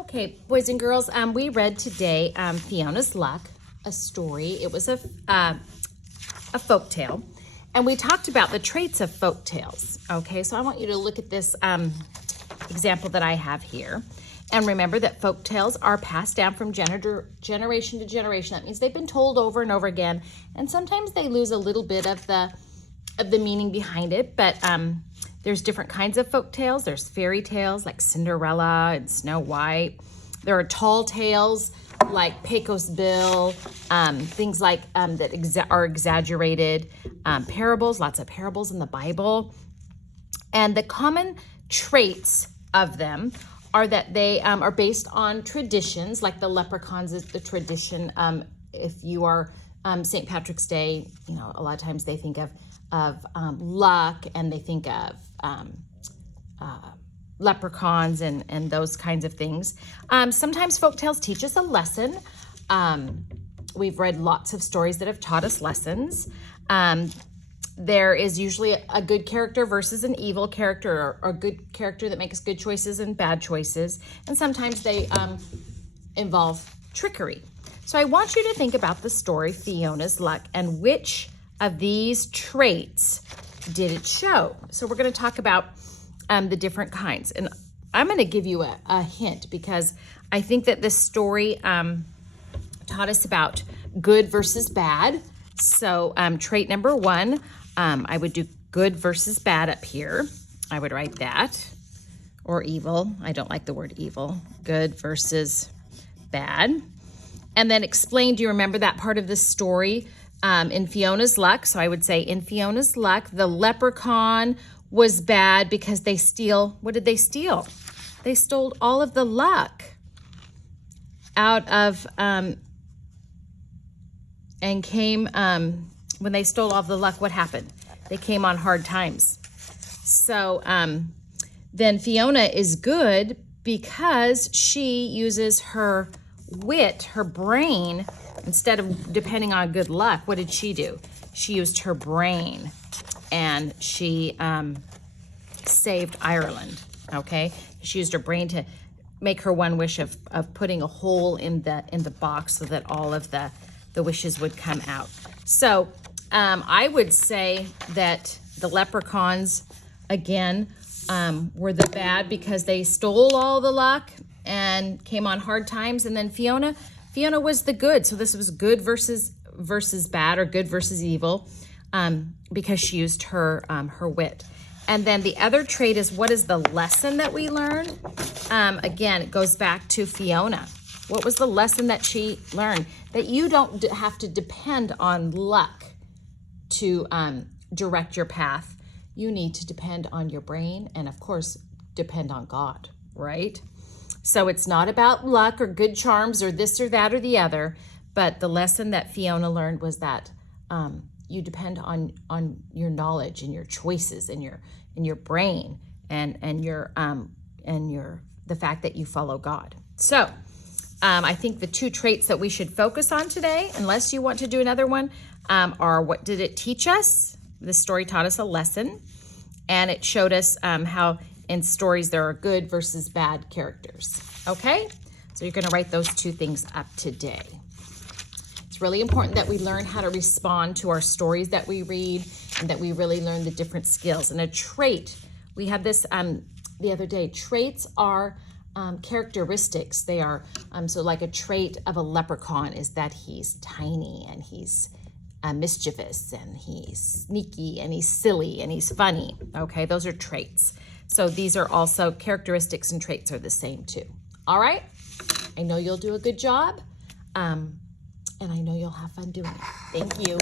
Okay, boys and girls, we read today Fiona's Luck, a story. It was a folk tale, and we talked about the traits of folk tales. Okay, so I want you to look at this example that I have here, and remember that folk tales are passed down from generation to generation. That means they've been told over and over again, and sometimes they lose a little bit of the meaning behind it, but there's different kinds of folk tales. There's fairy tales like Cinderella and Snow White. There are tall tales like Pecos Bill, things like that are exaggerated. Parables, lots of parables in the Bible. And the common traits of them are that they are based on traditions, like the leprechauns is the tradition. If you are St. Patrick's Day, you know, a lot of times they think of luck, and they think of leprechauns and those kinds of things. Sometimes folktales teach us a lesson. We've read lots of stories that have taught us lessons. There is usually a good character versus an evil character, or a good character that makes good choices and bad choices. And sometimes they involve trickery. So I want you to think about the story Fiona's Luck and which of these traits did it show. So we're going to talk about the different kinds. And I'm going to give you a hint, because I think that this story taught us about good versus bad. So trait number 1, I would do good versus bad up here. I would write that. Or evil. I don't like the word evil. Good versus bad. And then explain, do you remember that part of the story in Fiona's Luck? So I would say in Fiona's Luck, the leprechaun was bad because they steal. What did they steal? They stole all of the luck out of, and came, when they stole all of the luck, what happened? They came on hard times. So then Fiona is good because she uses her wit, her brain, instead of depending on good luck. What did she do? She used her brain, and she saved Ireland. Okay, she used her brain to make her one wish of putting a hole in the box so that all of the wishes would come out. So I would say that the leprechauns again were the bad because they stole all the luck and came on hard times. And then Fiona was the good. So this was good versus bad, or good versus evil, because she used her wit. And then the other trait is, what is the lesson that we learn? Again, it goes back to Fiona. What was the lesson that she learned? That you don't have to depend on luck to direct your path. You need to depend on your brain, and of course, depend on God, right? So it's not about luck or good charms or this or that or the other, but the lesson that Fiona learned was that you depend on your knowledge and your choices and your brain and the fact that you follow God. So I think the 2 traits that we should focus on today, unless you want to do another one, are, what did it teach us? This story taught us a lesson, and it showed us how in stories there are good versus bad characters. Okay? So you're going to write those 2 things up today. It's really important that we learn how to respond to our stories that we read, and that we really learn the different skills. And a trait, we had this the other day. Traits are characteristics. They are, so like a trait of a leprechaun is that he's tiny, and he's mischievous, and he's sneaky, and he's silly, and he's funny. Okay, those are traits. So these are also characteristics, and traits are the same too. All right, I know you'll do a good job, and I know you'll have fun doing it. Thank you.